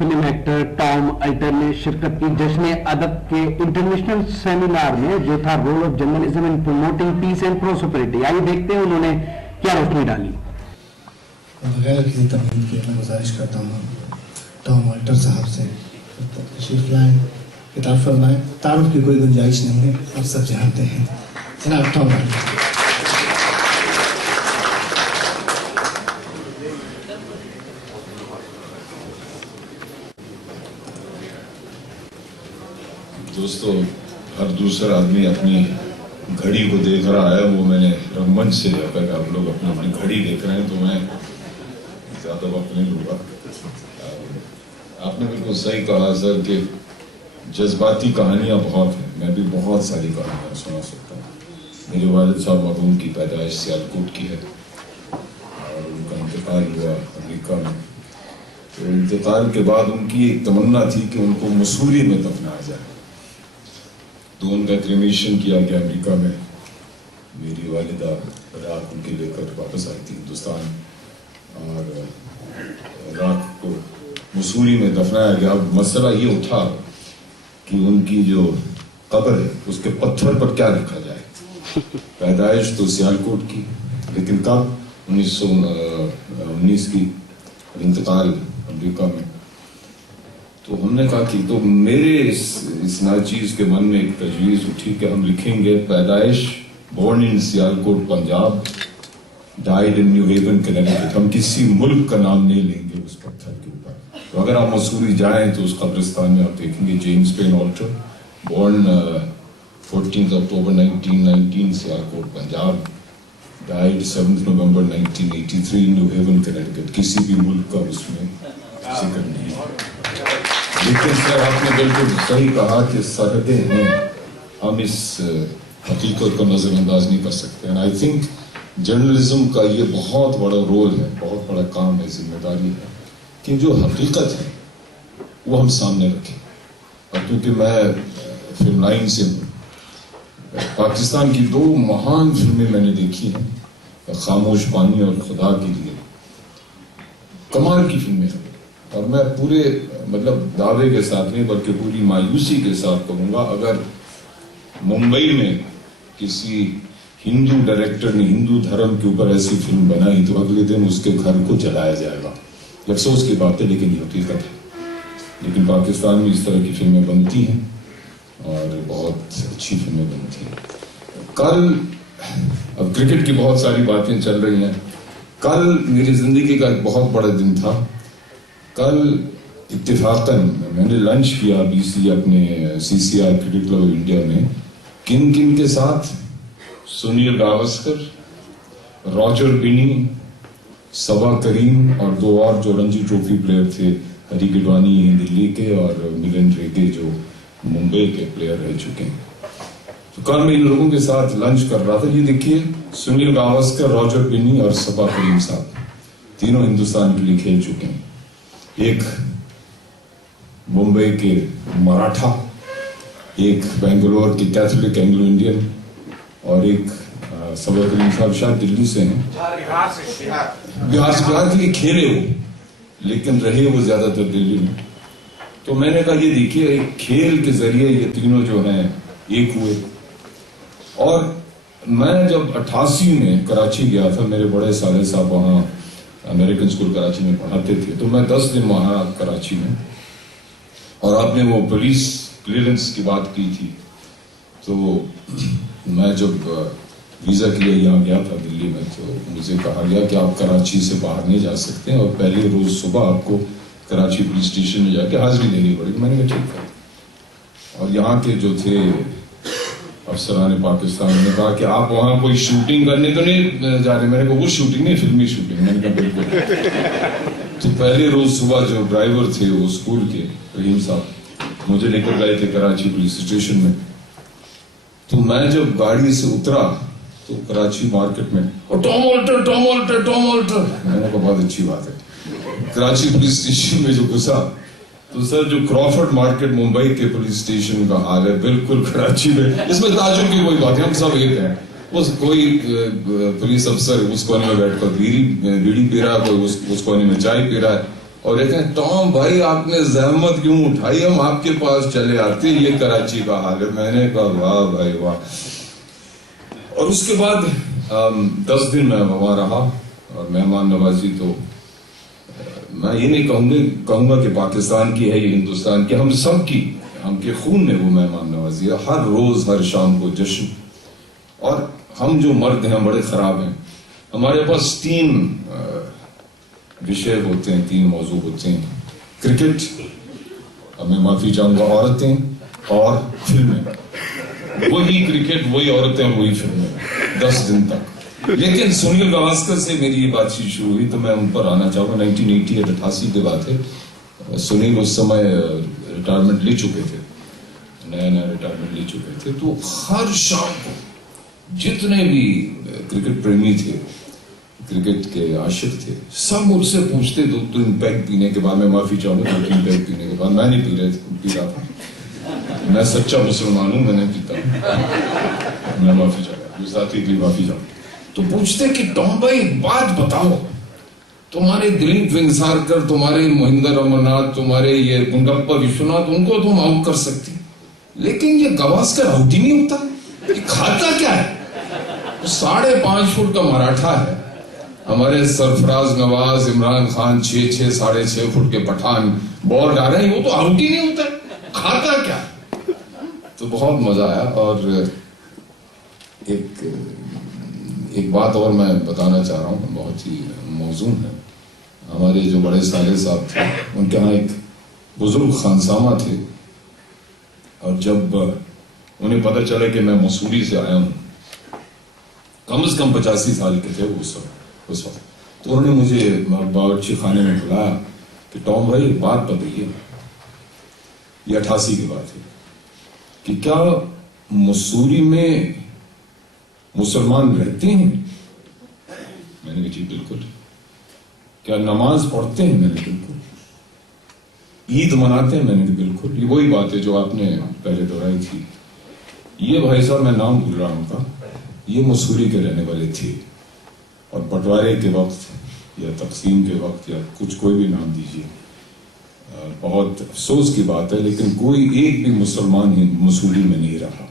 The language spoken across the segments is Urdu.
فلم ایکٹر ٹام الٹر نے شرکت کی جشن ادب کے انٹرنیشنل سیمینار میں جو تھا role of journalism in promoting peace and prosperity. آئیے دیکھتے ہیں انہوں نے کیا روشنی ڈالی. بغیر کسی تمہید کے میں گزارش کرتا ہوں ٹام الٹر صاحب سے تشریف لائیں, کتاب فرمائیں. تعارف کی کوئی گنجائش نہیں ہے, آپ سب جانتے ہیں. جناب ٹام الٹر. دوستو, ہر دوسرا آدمی اپنی گھڑی کو دیکھ رہا ہے, وہ میں نے رنگمنچ سے جا کر آپ لوگ اپنی گھڑی دیکھ رہے ہیں تو میں زیادہ وقت نہیں لوں گا. آپ نے بالکل صحیح کہا سر کہ جذباتی کہانیاں بہت ہیں. میں بھی بہت ساری کہانیاں سنا سکتا ہوں. میرے والد صاحب مرحوم کی پیدائش سیالکوٹ کی ہے اور ان کا انتقال ہوا امریکہ میں. تو انتقال کے بعد ان کی ایک تمنا تھی کہ ان کو مسوری میں دفنایا جائے, تو ان کا کریمیشن کیا گیا امریکہ میں. میری والدہ رات ان کے لے کر واپس آئی تھی ہندوستان اور رات کو مسوری میں دفنایا گیا. اب مسئلہ یہ اٹھا کہ ان کی جو قبر ہے اس کے پتھر پر کیا لکھا جائے. پیدائش تو سیالکوٹ کی, لیکن کب 1919 کی, انتقال امریکہ میں. تو ہم نے کہا کہ تو میرے اس ناچیز کے من میں ایک تجویز اٹھی کہ ہم لکھیں گے پیدائش born in Sialkot Punjab, died in New Haven Connecticut. ہم کسی ملک کا نام نہیں لیں گے اس پتھر کے اوپر. تو اگر آپ مسوری جائیں تو اس قبرستان میں آپ دیکھیں گے جیمز پین آلٹر, بورن 14 اکتوبر 1919 سیالکوٹ پنجاب, ڈائیڈ 7 نومبر 1983 نیو ہیون کنیکٹیکٹ. کسی بھی ملک کا اس میں ذکر نہیں ہے. لیکن سر آپ نے بالکل صحیح کہا کہ سرحدیں ہیں, ہم اس حقیقت کو نظر انداز نہیں کر سکتے. اینڈ آئی تھنک جرنلزم کا یہ بہت بڑا رول ہے, بہت بڑا کام ہے, ذمہ داری ہے کہ جو حقیقت ہے وہ ہم سامنے رکھیں. اور کیونکہ میں فلم لائن سے ہوں, پاکستان کی 2 مہان فلمیں میں نے دیکھی ہیں, خاموش پانی اور خدا کے لیے. کمال کی فلمیں ہیں, اور میں پورے مطلب دعوے کے ساتھ نہیں بلکہ پوری مایوسی کے ساتھ کہوں گا, اگر ممبئی میں کسی ہندو ڈائریکٹر نے ہندو دھرم کے اوپر ایسی فلم بنائی تو اگلے دن اس کے گھر کو جلایا جائے گا. افسوس کی بات ہے لیکن یہ حقیقت ہے. لیکن پاکستان میں اس طرح کی فلمیں بنتی ہیں اور بہت اچھی فلمیں بنتی ہیں. کل اب کرکٹ کی بہت ساری باتیں چل رہی ہیں. کل میری زندگی کا ایک بہت بڑا دن تھا. کل اتفاقاً میں نے لنچ کیا BC اپنے CCR cricket club of India میں. کن کن کے ساتھ؟ سنیل گواسکر, راجر بینی, سبا کریم اور 2 اور جو رنجی ٹرافی پلیئر تھے, ہری گڈوانی دلی کے اور ملن ریگے جو ممبئی کے پلیئر رہ چکے ہیں. تو کل میں ان لوگوں کے ساتھ لنچ کر رہا تھا. یہ دیکھیے سنیل گواسکر, راجر بینی اور سبا کریم صاحب تینوں ہندوستان کے لیے کھیل چکے ہیں. ایک ممبئی کے مراٹھا, ایک بنگلور کے کیتھولک اینگلو انڈین, اور ایک سبا کریم صاحب شاید دلی سے ہیں, بہار کے لیے کھیلے ہو لیکن رہے وہ زیادہ تر دلی میں. تو میں نے کہا یہ دیکھیے ایک کھیل کے ذریعے یہ تینوں جو ہیں ایک ہوئے. اور میں جب 88 میں کراچی گیا تھا, میرے بڑے سالے صاحب وہاں امریکن اسکول کراچی میں پڑھاتے تھے, تو میں 10 دن وہاں کراچی میں, اور آپ نے وہ پولیس کلیئرنس کی بات کی تھی. تو میں جب ویزا کے لیے یہاں گیا تھا دلی میں, تو مجھے کہا گیا کہ آپ کراچی سے باہر نہیں جا سکتے اور پہلے روز صبح آپ کو کراچی پولیس اسٹیشن میں جا کے حاضری دینی پڑے گی. میں نے کہا ٹھیک ہے. اور یہاں کے جو تھے افسران پاکستان نے کہا کہ آپ وہاں کوئی شوٹنگ کرنے تو نہیں جا رہے. میں نے کہا وہ شوٹنگ نہیں, فلمی شوٹنگ. میں نے کہا بالکل. تو پہلے روز صبح جو ڈرائیور تھے وہ اسکول کے رحیم صاحب مجھے لے کر گئے تھے کراچی پولیس اسٹیشن میں. تو میں جب گاڑی سے اترا تو کراچی مارکیٹ میں ٹام الٹر ٹام الٹر ٹام الٹر, میں نے کہا بہت اچھی بات ہے. کراچی پولیس اسٹیشن میں جو گھسا تو سر جو کرافرڈ مارکیٹ ممبئی کے پولیس اسٹیشن کا حال ہے بالکل کراچی میں. اس میں تعجب کی کوئی بات ہے, ہم سب ایک ہیں. کوئی پولیس افسر اس کونے میں بیٹھ کر بیڑی پی رہا ہے, کوئی اس کونے میں چائے پی رہا ہے. اور یہ کہیں ٹام بھائی آپ نے زحمت کیوں اٹھائی, ہم آپ کے پاس چلے آتے, یہ کراچی کا حال ہے. میں نے کہا واہ بھائی واہ. اور اس کے بعد 10 دن میں وہاں رہا, اور مہمان نوازی تو میں یہ نہیں کہوں گا کہ پاکستان کی ہے یہ ہندوستان کی, ہم سب کی, ہم کے خون میں وہ مہمان نوازی ہے. ہر روز ہر شام کو جشن. اور ہم جو مرد ہیں بڑے خراب ہیں, ہمارے پاس 3 وشے ہوتے ہیں, 3 موضوع ہوتے ہیں. کرکٹ, میں معافی چاہوں گا, عورتیں اور فلمیں. وہی کرکٹ, وہی عورتیں, وہی فلمیں 10 دن تک. لیکن سنیل گواسکر سے میری یہ بات چیت شروع ہوئی تو میں ان پر آنا چاہوں گا. 1988 کی بات ہے. سنیل اس سمے ریٹائرمنٹ لے چکے تھے, نیا ریٹائرمنٹ لے چکے تھے. تو ہر شام کو جتنے بھی کرکٹ پریمی تھے, کرکٹ کے عاشق تھے, سب مجھ سے پوچھتے 2-3 پیگ پینے کے بعد, میں معافی چاہوں گا 2-3 پیگ پینے کے بعد, میں نہیں پی رہا تھا, میں سچا مسلمان ہوں, میں نہیں پیتا, میں معافی چاہوں گا, ذاتی کے لیے معافی چاہوں گا. تو پوچھتے کہ ٹام بھائی ایک بات بتاؤ, تمہارے دلیپ وینگسارکر, تمہارے مہندر امرناتھ, تمہارے یہ گنڈپا وشوناتھ, ان کو تم آؤٹ کر سکتی, لیکن یہ گواسکر آؤٹ ہی نہیں ہوتا, یہ کھاتا کیا ہے؟ 5.5 فٹ کا مراٹھا ہے. ہمارے سرفراز نواز, عمران خان 6 ساڑھے 6 فٹ کے پٹھان بال ڈال رہے ہیں, وہ تو آؤٹ ہی نہیں ہوتا, کھاتا کیا؟ تو بہت مزہ آیا. اور ایک بات اور میں بتانا چاہ رہا ہوں, بہت ہی موزوں ہے. ہمارے جو بڑے سالے صاحب تھے, ان کے ہاں ایک بزرگ خانسامہ تھے, اور جب انہیں پتہ چلا کہ میں مسوری سے آیا ہوں, کم از کم 85 سال کے تھے وہ اس وقت, تو انہوں نے مجھے باورچی خانے میں بلایا کہ ٹام بھائی ایک بات بتائیے. یہ 88 کی بات ہے کہ کیا مسوری میں مسلمان رہتے ہیں؟ میں نے کہا جی بالکل. کیا نماز پڑھتے ہیں؟ میں نے بالکل. عید مناتے ہیں؟ میں نے کہا بالکل. یہ وہی بات ہے جو آپ نے پہلے دہرائی تھی. یہ بھائی صاحب, میں نام بھول رہا ہوں کا, یہ مسوری کے رہنے والے تھے, اور بٹوارے کے وقت یا تقسیم کے وقت یا کچھ کوئی بھی نام دیجیے, بہت افسوس کی بات ہے, لیکن کوئی ایک بھی مسلمان مسوری میں نہیں رہا.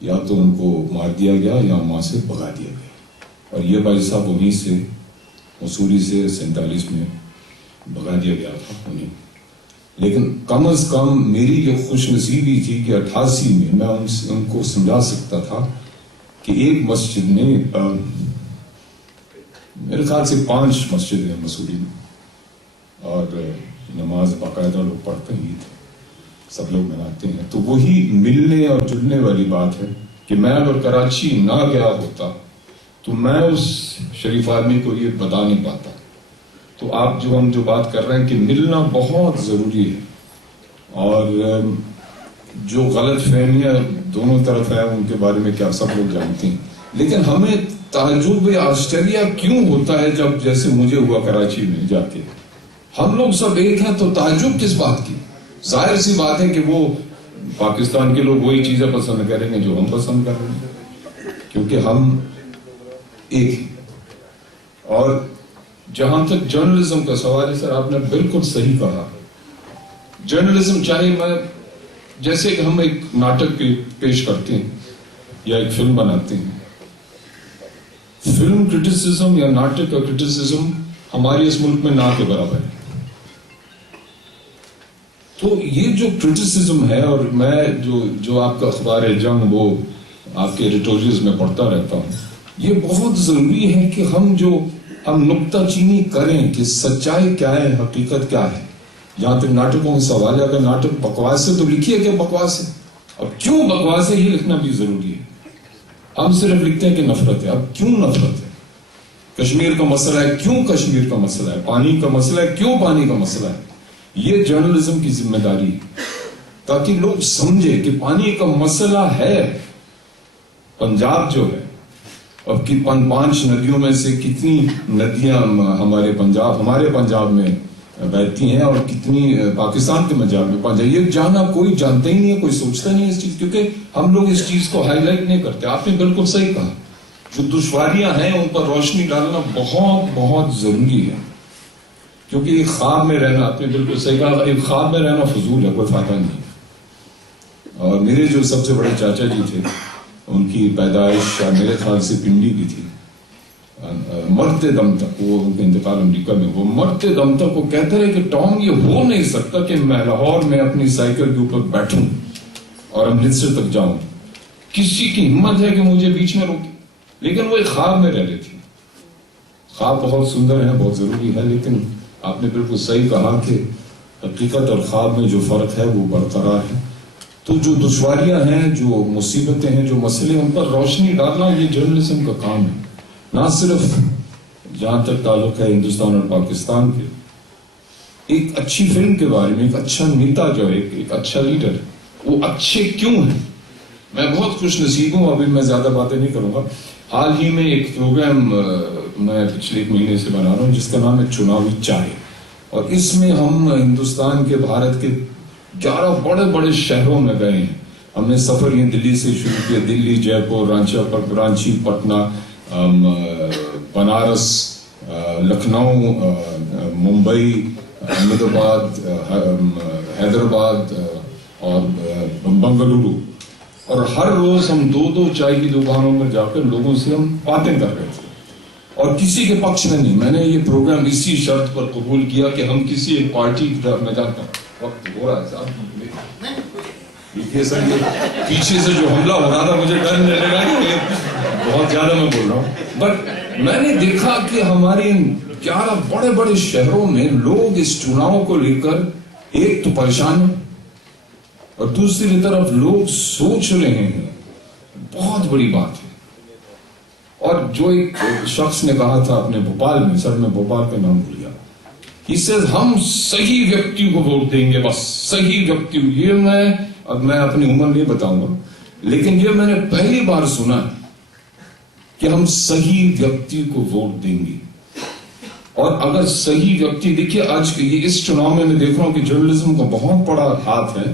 یا تو ان کو مار دیا گیا یا وہاں سے بھگا دیا گیا. اور یہ بھائی صاحب انہیں سے, مسوری سے 47 میں بھگا دیا گیا تھا انہیں. لیکن کم از کم میری یہ خوش نصیبی تھی کہ 88 میں ان کو سمجھا سکتا تھا کہ ایک مسجد میں, میرے خیال سے 5 مسجد ہیں مسوری میں, اور نماز باقاعدہ لوگ پڑھتے ہیں, عید سب لوگ مناتے ہیں. تو وہی ملنے اور جلنے والی بات ہے کہ میں اگر کراچی نہ گیا ہوتا تو میں اس شریف آدمی کو یہ بتا نہیں پاتا. تو آپ ہم جو بات کر رہے ہیں کہ ملنا بہت ضروری ہے, اور جو غلط فہمیاں دونوں طرف ہیں ان کے بارے میں کیا سب لوگ جانتے ہیں. لیکن ہمیں تعجب یا آسٹریلیا کیوں ہوتا ہے جب جیسے مجھے ہوا کراچی میں جا کے, ہم لوگ سب ایک ہیں, تو تعجب کس بات کی؟ ظاہر سی بات ہے کہ وہ پاکستان کے لوگ وہی چیزیں پسند کریں گے جو ہم پسند کر رہے ہیں, کیونکہ ہم ایک ہیں. اور جہاں تک جرنلزم کا سوال ہے سر, آپ نے بالکل صحیح کہا. جرنلزم چاہے میں, جیسے کہ ہم ایک ناٹک پیش کرتے ہیں یا ایک فلم بناتے ہیں, فلم کرٹیسزم یا ناٹک کا کرٹیسزم ہمارے اس ملک میں نہ کے برابر ہے. تو یہ جو کرٹیسزم ہے, اور میں جو آپ کا اخبار ہے جنگ, وہ آپ کے ایڈیٹوریلز میں پڑھتا رہتا ہوں, یہ بہت ضروری ہے کہ ہم نکتہ چینی کریں کہ سچائی کیا ہے, حقیقت کیا ہے. جہاں تک ناٹکوں میں سوال ہے, اگر ناٹک بکواس ہے تو لکھیے کہ بکواس ہے. اب کیوں بکواس ہے یہ لکھنا بھی ضروری ہے. ہم صرف لکھتے ہیں کہ نفرت ہے. اب کیوں نفرت ہے؟ کشمیر کا مسئلہ ہے, کیوں کشمیر کا مسئلہ ہے؟ پانی کا مسئلہ ہے, کیوں پانی کا مسئلہ ہے؟ یہ جرنلزم کی ذمہ داری ہے, تاکہ لوگ سمجھے کہ پانی کا مسئلہ ہے. پنجاب جو ہے, اب کی 5 ندیوں میں سے کتنی ندیاں ہمارے پنجاب میں بہتی ہیں, اور کتنی پاکستان کے پنجاب میں. یہ جانا کوئی جانتا ہی نہیں ہے, کوئی سوچتا نہیں ہے اس چیز, کیونکہ ہم لوگ اس چیز کو ہائی لائٹ نہیں کرتے. آپ نے بالکل صحیح کہا, جو دشواریاں ہیں ان پر روشنی ڈالنا بہت بہت ضروری ہے. کیونکہ ایک خواب میں رہنا، آپ نے بالکل صحیح کہا، ایک خواب میں رہنا فضول ہے، کوئی فائدہ نہیں. اور میرے جو سب سے بڑے چاچا جی تھے، ان کی پیدائش میرے خیال سے پنڈی کی تھی. مرتے دم تک، وہ ان کا انتقال امریکہ میں، وہ مرتے دم تک وہ کہتے رہے کہ ٹام یہ ہو نہیں سکتا کہ میں لاہور میں اپنی سائیکل کے اوپر بیٹھوں اور امرتسر تک جاؤں، کسی کی ہمت ہے کہ مجھے بیچ میں روکے. لیکن وہ ایک خواب میں رہ رہے تھے. خواب بہت سندر ہے، بہت ضروری ہے، لیکن آپ نے بالکل صحیح کہا کہ حقیقت اور خواب میں جو فرق ہے وہ برقرار ہے. تو جو دشواریاں ہیں، جو مصیبتیں ہیں، جو مسئلے، ان پر روشنی ڈالنا یہ جرنلزم کا کام ہے. نہ صرف جہاں تک تعلق ہے ہندوستان اور پاکستان کے، ایک اچھی فلم کے بارے میں، ایک اچھا نیتا جو ہے، ایک اچھا لیڈر، وہ اچھے کیوں ہیں. میں بہت خوش نصیب ہوں، ابھی میں زیادہ باتیں نہیں کروں گا. حال ہی میں ایک پروگرام میں پچھلے ایک مہینے سے بنا رہا ہوں جس کا نام ہے چناوی چائے، اور اس میں ہم ہندوستان کے، بھارت کے 11 بڑے بڑے شہروں میں گئے ہیں. ہم نے سفر یہ دلی سے شروع کیا، دلی، جے پور، رانچی، پٹنہ، بنارس، لکھنؤ، ممبئی، احمد آباد، حیدرآباد اور بنگلورو. اور ہر روز ہم 2 چائے کی دکانوں میں جا کر لوگوں سے ہم باتیں کر رہے تھے، اور کسی کے پکش میں نہیں. میں نے یہ پروگرام اسی شرط پر قبول کیا کہ ہم کسی ایک پارٹی کی طرف میں جاتا ہوں. وقت ہو رہا ہے صاحب، دیکھیے سر، یہ پیچھے سے جو حملہ ہو رہا تھا مجھے ڈر نہیں لگا کہ بہت زیادہ میں بول رہا ہوں. بٹ میں نے دیکھا کہ ہمارے 11 بڑے بڑے شہروں میں لوگ اس چناؤ کو لے کر ایک تو پریشان ہیں، اور دوسری طرف لوگ سوچ رہے ہیں. بہت بڑی بات ہے. اور جو ایک شخص نے کہا تھا اپنے بھوپال میں، سر میں بھوپال کا نام بھول گیا، ہی سیز ہم صحیح ویکتی کو ووٹ دیں گے، بس صحیح ویکتی. یہ اب میں اپنی عمر نہیں بتاؤں گا، لیکن یہ میں نے پہلی بار سنا کہ ہم صحیح ویکتی کو ووٹ دیں گے. اور اگر صحیح ویکتی، دیکھیے آج یہ اس چناؤ میں دیکھ رہا ہوں کہ جرنلزم کا بہت بڑا ہاتھ ہے.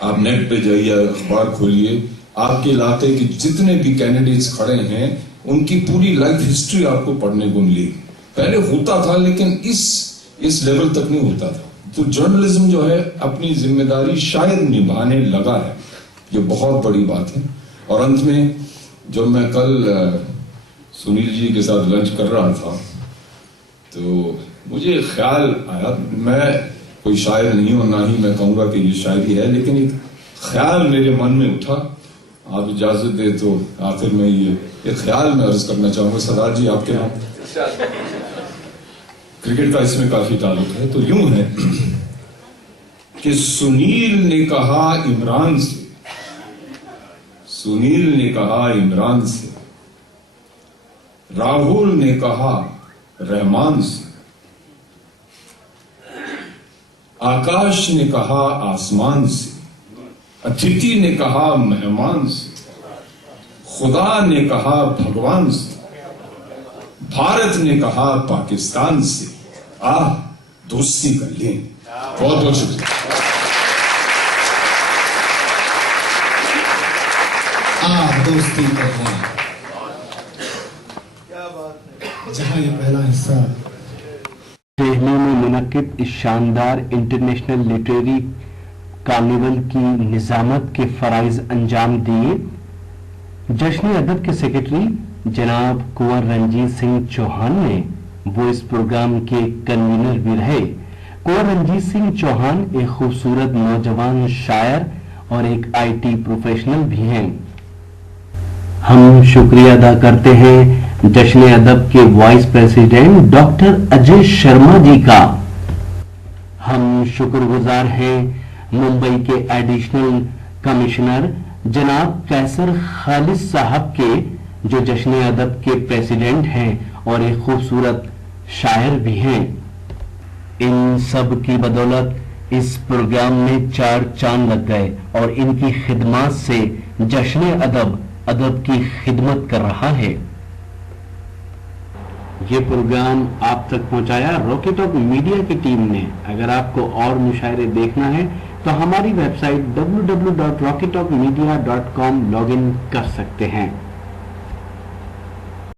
آپ نیٹ پہ جائیے، اخبار کھولیے، آپ کے علاقے کے جتنے بھی کینڈیڈیٹس کھڑے ہیں ان کی پوری لائف ہسٹری آپ کو پڑھنے کو ملے گی. پہلے ہوتا تھا لیکن اس لیول تک نہیں ہوتا تھا. تو جرنلزم جو ہے اپنی ذمہ داری شاید نبھانے لگا ہے. یہ بہت بڑی بات ہے. اور انت میں جب میں کل سنیل جی کے ساتھ لنچ کر رہا تھا تو مجھے خیال آیا، میں کوئی شاعر نہیں ہوں، نہ ہی میں کہوں گا کہ یہ شاعری ہے، لیکن ایک خیال میرے من میں اٹھا. آپ اجازت دے تو آخر میں یہ ایک خیال میں عرض کرنا چاہوں گا. سردار جی آپ کے نام، کرکٹ کا اس میں کافی تعلق ہے. تو یوں ہے کہ سنیل نے کہا عمران سے، سنیل نے کہا عمران سے، راہل نے کہا رحمان سے، آکاش نے کہا آسمان سے، اتھتی نے کہا مہمان سے، خدا نے کہا بھگوان سے، بھارت نے کہا پاکستان سے. دوستی کر لیں. بہت بہت شکریہ. دوستی کر لیں. جہاں یہ پہلا حصہ دہلی میں منعقد اس شاندار انٹرنیشنل لٹریری کارنیول کی نظامت کے فرائض انجام دیے، جشن ادب کے سیکرٹری جناب کنور رنجیت سنگھ چوہان نے، وہ اس پروگرام کے کنوینر بھی رہے. کنور رنجیت سنگھ چوہان ایک خوبصورت نوجوان شاعر اور ایک IT پروفیشنل بھی ہیں. ہم شکریہ ادا کرتے ہیں جشن ادب کے وائس پریزیڈنٹ ڈاکٹر اجے شرما جی کا. ہم شکر گزار ہیں ممبئی کے ایڈیشنل کمشنر جناب قیصر خالد صاحب کے، جو جشن ادب کے پریزیڈنٹ ہیں اور ایک خوبصورت شاعر بھی ہیں. ان سب کی بدولت اس پروگرام میں 4 چاند لگ گئے اور ان کی خدمات سے جشن ادب کی خدمت کر رہا ہے. یہ پروگرام آپ تک پہنچایا راکی ٹاک میڈیا کی ٹیم نے. اگر آپ کو اور مشاعرے دیکھنا ہے تو ہماری web site www.rockytalkmedia.com log in کر سکتے ہیں.